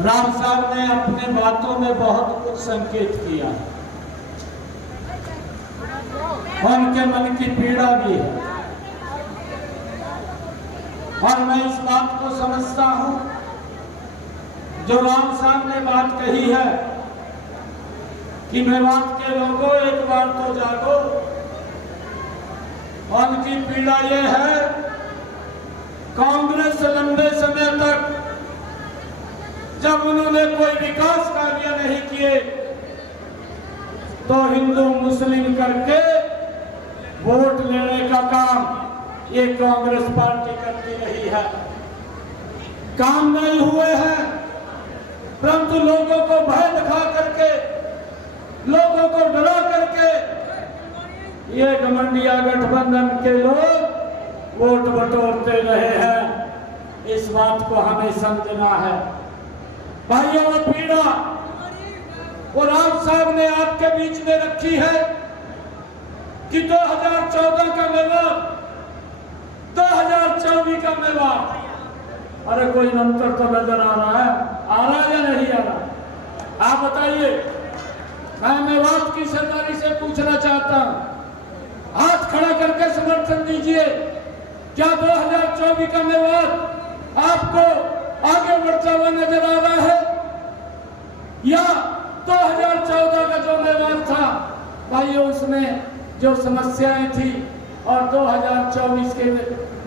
राम साहब ने अपने बातों में बहुत कुछ संकेत किया, उनके मन की पीड़ा भी है और मैं इस बात को समझता हूं। जो राम साहब ने बात कही है कि मेवात के लोगों एक बार तो जागो, उनकी पीड़ा ये है कांग्रेस लंबे समय तक जब उन्होंने कोई विकास कार्य नहीं किए तो हिंदू मुस्लिम करके वोट लेने का काम ये कांग्रेस पार्टी करती रही है। काम नहीं हुए हैं, परंतु लोगों को भय दिखा करके, लोगों को डरा करके ये घमंडिया गठबंधन के लोग वोट बटोरते रहे हैं। इस बात को हमें समझना है भाइयों। वो पीड़ा वो राम साहब ने आपके बीच में रखी है कि 2014 का मेवात, 2024 का मेवात, अरे कोई अंतर तो नजर आ रहा है या नहीं आ रहा? आप बताइए। मैं मेवात की सरकारी से पूछना चाहता हूं, हाथ खड़ा करके समर्थन दीजिए। क्या 2024 का मेवात आपको आगे बढ़ता हुआ नजर आ रहा है या 2014 का जो मेवात था भाइयों उसमें जो समस्याएं थी और 2024 के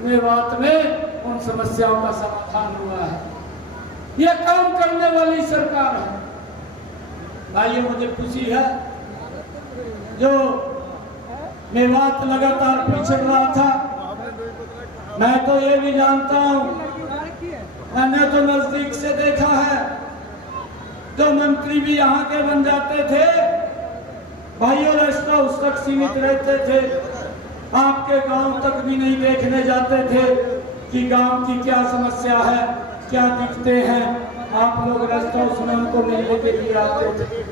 मेवात में उन समस्याओं का समाधान हुआ है? ये काम करने वाली सरकार है भाइयों। मुझे खुशी है जो मेवात लगातार पिछड़ रहा था। मैं तो ये भी जानता हूं, मैंने तो नजदीक से देखा है, जो मंत्री भी यहाँ के बन जाते थे भाइयों रास्ता उस तक सीमित रहते थे, आपके गांव तक भी नहीं देखने जाते थे कि गांव की क्या समस्या है, क्या दिखते हैं। आप लोग रास्ता उसमें उनको मिलने के लिए आते थे।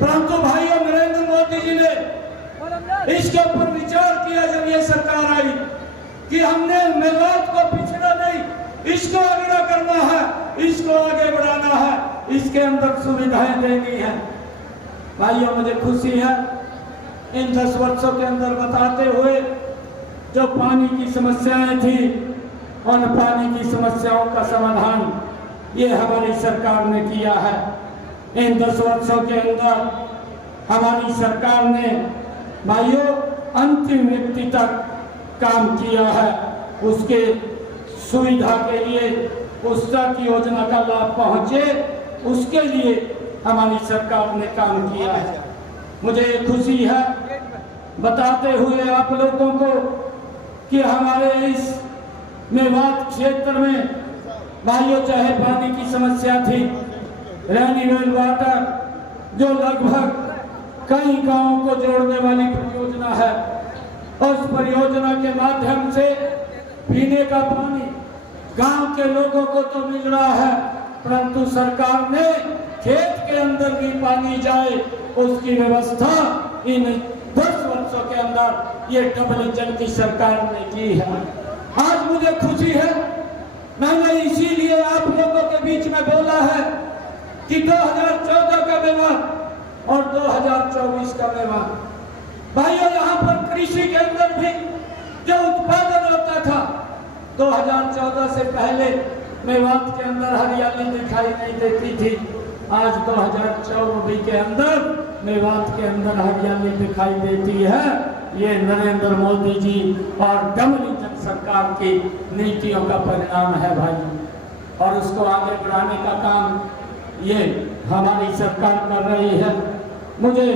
परंतु भाइयों नरेंद्र मोदी जी ने इसके ऊपर विचार किया जब ये सरकार आई कि हमने मेवात को पिछड़ा नहीं, इसको आगे करना है, इसको आगे बढ़ाना है, इसके अंदर सुविधाएं देनी है। भाइयों मुझे खुशी है इन 10 वर्षों के अंदर बताते हुए जो पानी की समस्याएं थी उन पानी की समस्याओं का समाधान ये हमारी सरकार ने किया है। इन 10 वर्षों के अंदर हमारी सरकार ने भाइयों अंतिम व्यक्ति तक काम किया है। उसके सुविधा के लिए उस तक योजना का लाभ पहुंचे उसके लिए हमारी सरकार ने काम किया है। मुझे खुशी है बताते हुए आप लोगों को कि हमारे इस मेवात क्षेत्र में भाइयों चाहे पानी की समस्या थी, रेनीवेल वाटर जो लगभग कई गांवों को जोड़ने वाली परियोजना है, उस परियोजना के माध्यम से पीने का पानी गांव के लोगों को तो मिल रहा है, परंतु सरकार ने खेत के अंदर भी पानी जाए उसकी व्यवस्था इन 10 वर्षों के अंदर ये डबल इंजन की सरकार ने की है। आज मुझे खुशी है, मैंने इसीलिए आप लोगों के बीच में बोला है कि 2014 का मेवात और 2024 का मेवात। भाइयों यहाँ पर कृषि के अंदर भी जो उत्पादन होता था 2014 से पहले मेवात के अंदर हरियाली दिखाई नहीं देती थी। आज 2024 के अंदर मेवात के अंदर हरियाली दिखाई देती है। ये नरेंद्र मोदी जी और डबल इंजन सरकार की नीतियों का परिणाम है भाई, और उसको आगे बढ़ाने का काम ये हमारी सरकार कर रही है। मुझे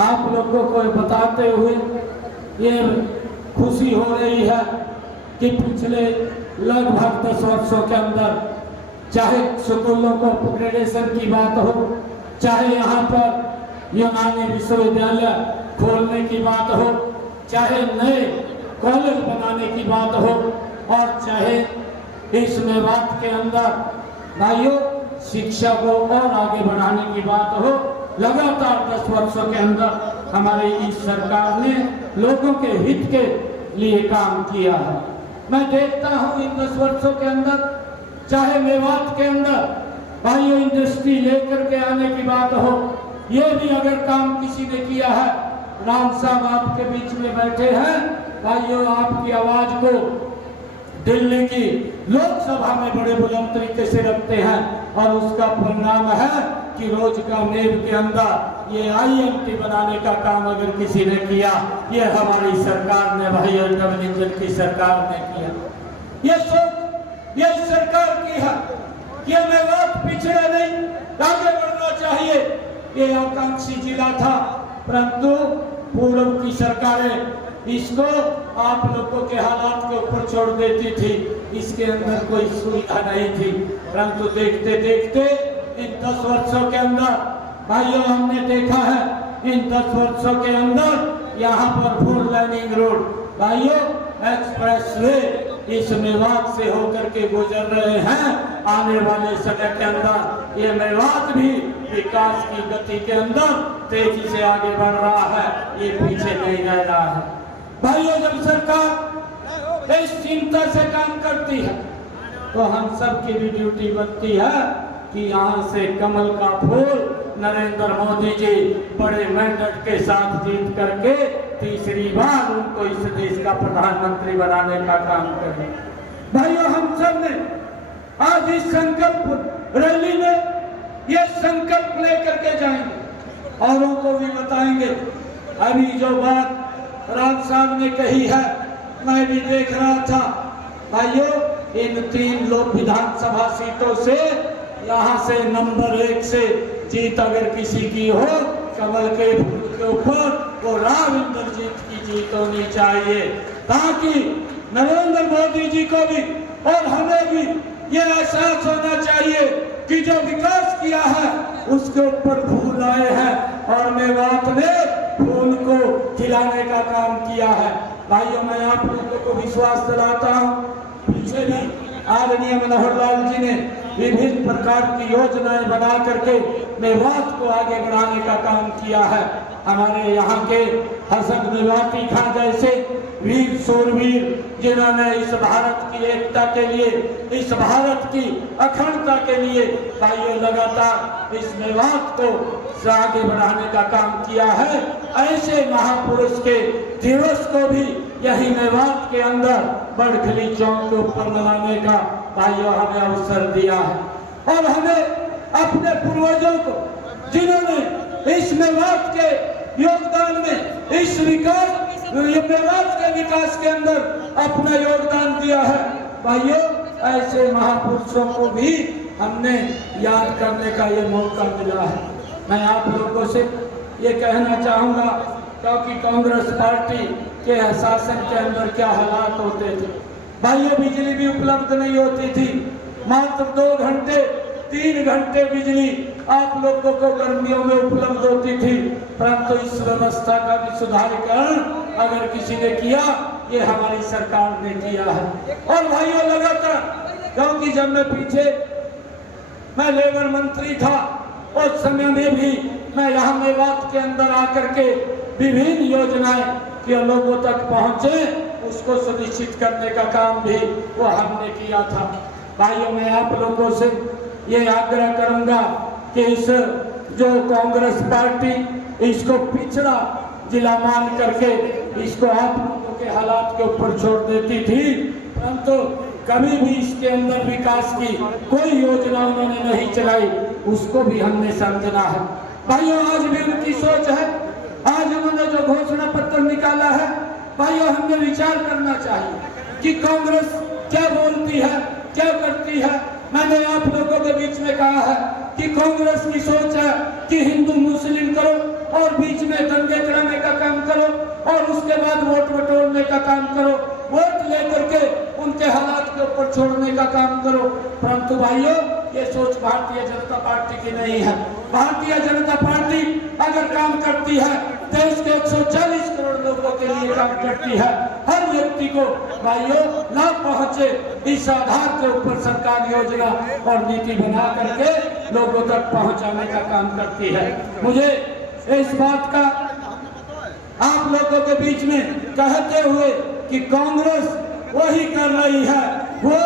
आप लोगों को बताते हुए ये खुशी हो रही है कि पिछले लगभग 10 वर्षों के अंदर चाहे स्कूलों को अपग्रेडेशन की बात हो, चाहे यहाँ पर यूनानी विश्वविद्यालय खोलने की बात हो, चाहे नए कॉलेज बनाने की बात हो, और चाहे इस मेवात के अंदर भाइयों शिक्षा को और आगे बढ़ाने की बात हो, लगातार 10 वर्षों के अंदर हमारी इस सरकार ने लोगों के हित के लिए काम किया है। मैं देखता हूं इन 10 वर्षों के अंदर चाहे मेवात के अंदर भाइयों इंडस्ट्री लेकर के आने की बात हो, ये भी अगर काम किसी ने किया है, राम साहब आपके बीच में बैठे हैं, भाइयों आपकी आवाज को दिल्ली की लोकसभा में बड़े बुलंद तरीके से रखते हैं और उसका परिणाम है कि रोज का नेब के अंदर ये IMT बनाने का काम अगर किसी ने किया, ये हमारी सरकार ने, भाई डबल इंजन की सरकार ने किया। ये सोच ये सरकार की है कि हमें वक्त पिछड़ा नहीं, आगे बढ़ना चाहिए। ये आकांक्षी जिला था, परंतु पूर्व की सरकारें इसको आप लोगों के हालात के ऊपर छोड़ देती थी, इसके अंदर कोई सुविधा नहीं थी। परंतु देखते देखते इन 10 वर्षों के अंदर भाइयों हमने देखा है, इन 10 वर्षों के अंदर यहाँ पर 4 लाइनिंग रोड, भाइयों एक्सप्रेस वे इस मेवात से होकर के गुजर रहे हैं। आने वाले समय के अंदर ये मेवात भी विकास की गति के अंदर तेजी से आगे बढ़ रहा है, ये पीछे नहीं रह रहा है। भाइयों जब सरकार इस चिंता से काम करती है तो हम सब की भी ड्यूटी बनती है कि यहाँ से कमल का फूल नरेंद्र मोदी जी बड़े मैंडेट के साथ जीत करके तीसरी बार उनको इस देश का प्रधानमंत्री बनाने का काम करें। भाइयों हम सब ने आज इस संकल्प रैली में ये संकल्प लेकर के जाएंगे, औरों को भी बताएंगे। अभी जो बात राज साहब ने कही है, मैं भी देख रहा था भाइयों, इन 3 लोक विधानसभा सीटों से यहाँ से नंबर 1 से जीत अगर किसी की हो, कमल के फूल के ऊपर वो राव इंद्रजीत की जीत होनी चाहिए, ताकि नरेंद्र मोदी जी को भी और हमें भी ये एहसास होना चाहिए कि जो विकास किया है उसके ऊपर फूल आए हैं और मेवात ने फूल को खिलाने का काम किया है। भाइयों मैं आप लोगों को विश्वास दिलाता हूँ, पीछे भी आदरणीय मनोहर लाल जी ने विभिन्न प्रकार की योजनाएं बना करके मेवात को आगे बढ़ाने का काम किया है। हमारे यहाँ के हसन मेवाती खां जैसे वीर शूरवीर जिन्होंने इस भारत की एकता के लिए, इस भारत की अखंडता के लिए भाइयों लगातार इस मेवात को आगे बढ़ाने का काम किया है। ऐसे महापुरुष के दिवस को भी यही मेवात के अंदर बड़खली चौक के ऊपर मनाने का भाइयों हमें अवसर दिया है। और हमें अपने पूर्वजों को जिन्होंने इस मेवात के योगदान में, इस विकास मेवात के विकास के अंदर अपना योगदान दिया है, भाइयों ऐसे महापुरुषों को भी हमने याद करने का ये मौका मिला है। मैं आप लोगों से ये कहना चाहूँगा, क्योंकि कांग्रेस पार्टी के शासन के अंदर क्या हालात होते थे भाइयों, बिजली भी उपलब्ध नहीं होती थी, मात्र 2 घंटे 3 घंटे बिजली आप लोगों को गर्मियों में उपलब्ध होती थी। परंतु इस व्यवस्था का भी सुधारीकरण अगर किसी ने किया, ये हमारी सरकार ने किया है। और भाइयों लगातार, क्योंकि जब मैं लेबर मंत्री था उस समय में भी मैं यहाँ मेवात के अंदर आकर के विभिन्न योजनाएं के लोगों तक पहुँचे, उसको सुनिश्चित करने का काम भी वो हमने किया था। भाइयों मैं आप लोगों से ये आग्रह करूंगा कि इस जो कांग्रेस पार्टी इसको पिछड़ा जिला मान करके इसको आप लोगों के हालात के ऊपर छोड़ देती थी, परंतु कभी भी इसके अंदर विकास की कोई योजना उन्होंने नहीं चलाई, उसको भी हमने समझना है। भाइयों आज भी उनकी सोच है, आज उन्होंने जो घोषणा पत्र निकाला है, भाइयों हमने विचार करना चाहिए कि कांग्रेस क्या बोलती है, क्या करती है। मैंने आप लोगों के बीच में कहा है कि कांग्रेस की सोच है कि हिंदू मुस्लिम करो और बीच में दंगे कराने का काम करो और उसके बाद वोट बटोरने का काम करो, वोट लेकर के उनके हालात के ऊपर छोड़ने का काम करो। परंतु भाइयों ये सोच भारतीय जनता पार्टी की नहीं है। भारतीय जनता पार्टी अगर काम करती है, देश के 140 करोड़ लोगों के लिए काम करती है, हर व्यक्ति को भाइयों लाभ पहुंचे, इस आधार के ऊपर सरकार योजना और नीति बना करके लोगों तक पहुंचाने का काम करती है। मुझे इस बात का आप लोगों के बीच में कहते हुए कि कांग्रेस वही कर रही है, वो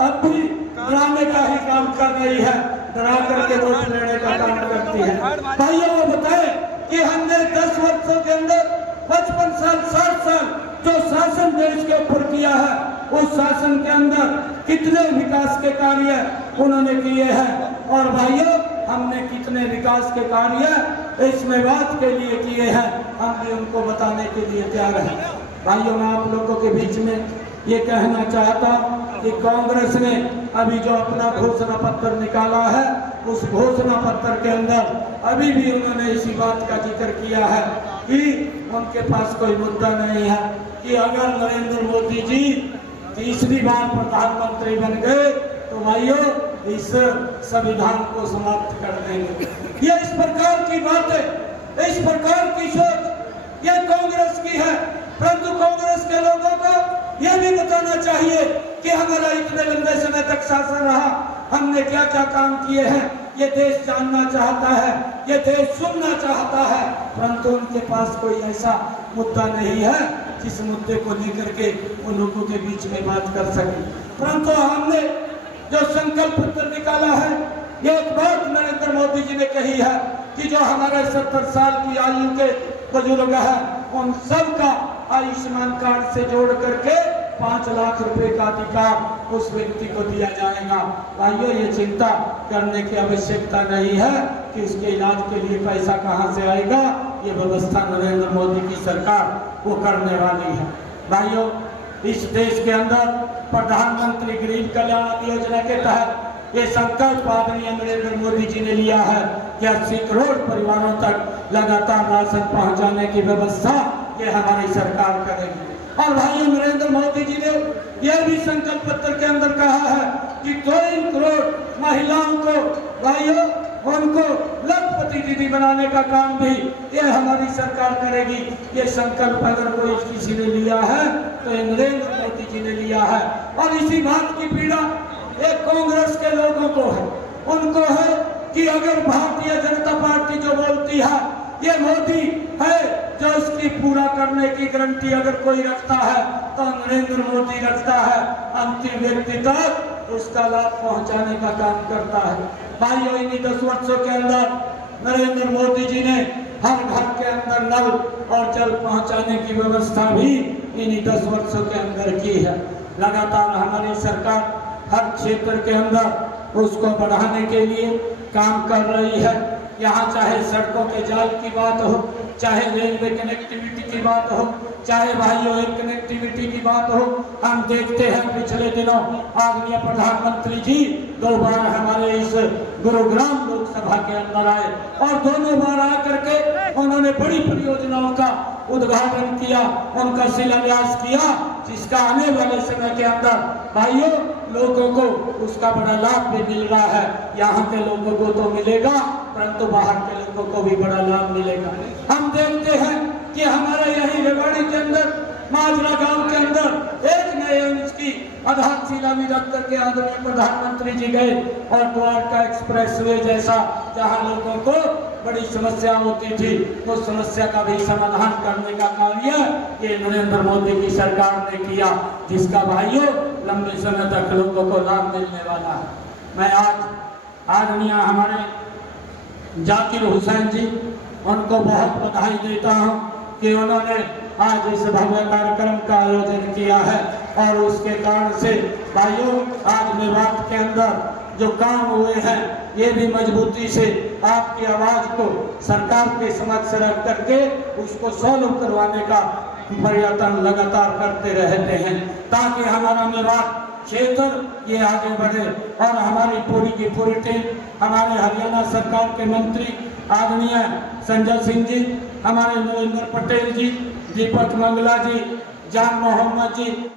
अब भी डराने का ही काम कर रही है, डरा करके वोट लेने का काम करती है। भाइयों वो बताए कि हमने 10 वर्षों के अंदर 55 साल 60 साल जो शासन देश के ऊपर किया है, उस शासन के अंदर कितने विकास के कार्य उन्होंने किए हैं। और भाइयों हमने कितने विकास के कार्य इस मेवात के लिए किए हैं, हम भी उनको बताने के लिए तैयार हैं। भाइयों मैं आप लोगों के बीच में ये कहना चाहता हूँ कि कांग्रेस ने अभी जो अपना घोषणा पत्र निकाला है, उस घोषणा पत्र के अंदर अभी भी उन्होंने इसी बात का जिक्र किया है कि उनके पास कोई मुद्दा नहीं है कि अगर नरेंद्र मोदी जी तीसरी बार प्रधानमंत्री बन गए तो भाइयों इस संविधान को समाप्त कर देंगे। ये इस प्रकार की बातें, इस प्रकार की सोच ये कांग्रेस की है। परंतु कांग्रेस के लोगों को यह भी बताना चाहिए कि हमारा इतने लंबे समय तक शासन रहा, हमने क्या क्या काम किए हैं, ये देश जानना चाहता है, ये देश सुनना चाहता है। परंतु उनके पास कोई ऐसा मुद्दा नहीं है जिस मुद्दे को लेकर के उन लोगों के बीच में बात कर सके। परंतु हमने जो संकल्प पत्र निकाला है, एक बात नरेंद्र मोदी जी ने कही है कि जो हमारे 70 साल की आयु के बुजुर्ग है, उन सब का आयुष्मान कार्ड से जोड़ करके 5 लाख रुपए का अधिकार उस व्यक्ति को दिया जाएगा। भाइयों ये चिंता करने की आवश्यकता नहीं है कि उसके इलाज के लिए पैसा कहां से आएगा, ये व्यवस्था नरेंद्र मोदी की सरकार वो करने वाली है। भाइयों इस देश के अंदर प्रधानमंत्री गरीब कल्याण योजना के तहत ये संकल्प आदरणीय नरेंद्र मोदी जी ने लिया है कि 80 करोड़ परिवारों तक लगातार राशन पहुंचाने की व्यवस्था ये हमारी सरकार करेगी। और भाइयों नरेंद्र मोदी जी ने यह भी संकल्प पत्र के अंदर कहा है कि 2 करोड़ महिलाओं को भाइयों उनको लखपति दीदी बनाने का काम भी ये हमारी सरकार करेगी। ये संकल्प अगर कोई किसी ने लिया है तो ये नरेंद्र मोदी जी ने लिया है। और इसी बात की पीड़ा एक कांग्रेस के लोगों को है, उनको है कि अगर भारतीय जनता पार्टी जो बोलती है ये मोदी है जो इसकी पूरा करने की गारंटी अगर कोई रखता है तो नरेंद्र मोदी रखता है, अंतिम व्यक्ति तक उसका लाभ पहुंचाने का काम करता है। भाइयों इन्हीं 10 वर्षों के अंदर नरेंद्र मोदी जी ने हर घर के अंदर नल और जल पहुंचाने की व्यवस्था भी इन्हीं 10 वर्षों के अंदर की है। लगातार हमारी सरकार हर क्षेत्र के अंदर उसको बढ़ाने के लिए काम कर रही है। यहाँ चाहे सड़कों के जाल की बात हो, चाहे रेलवे कनेक्टिविटी की बात हो, चाहे भाइयों एयर कनेक्टिविटी की बात हो। हम देखते हैं पिछले दिनों आदरणीय प्रधानमंत्री जी 2 बार हमारे इस गुरुग्राम लोकसभा के अंदर आए और दोनों बार आकर के उन्होंने बड़ी परियोजनाओं का उद्घाटन किया, उनका शिलान्यास किया, जिसका आने वाले समय के अंदर भाइयों लोगों को उसका बड़ा लाभ भी मिल रहा है। यहाँ के लोगों को तो मिलेगा परंतु बाहर के लोगों को भी बड़ा लाभ मिलेगा। हम देखते हैं कि हमारे यही रेवाड़ी के अंदर माजरा गांव के अंदर एक नए उसकी आधारशिला भी रख करके आदरणीय प्रधानमंत्री जी गए और द्वारका एक्सप्रेसवे जैसा जहां लोगों को बड़ी समस्या होती थी उस समस्या का भी समाधान करने का कार्य ये नरेंद्र मोदी की सरकार ने किया, जिसका भाइयों लंबे समय तक लोगों को लाभ मिलने वाला है। मैं आज आदरणीय हमारे जाकिर हुसैन जी उनको बहुत बधाई देता हूं कि उन्होंने आज इस भव्य कार्यक्रम का आयोजन किया है और उसके कारण से भाइयों आज मेवात के अंदर जो काम हुए हैं ये भी मजबूती से आपकी आवाज को सरकार के समक्ष रख करके उसको सॉल्व करवाने का प्रयत्न लगातार करते रहते हैं ताकि हमारा मेवात क्षेत्र ये आगे बढ़े। और हमारी पूरी की पूरी टीम हमारे हरियाणा सरकार के मंत्री आदरणीय संजय सिंह जी, हमारे नरेंद्र पटेल जी, दीपक मंगला जी, जान मोहम्मद जी,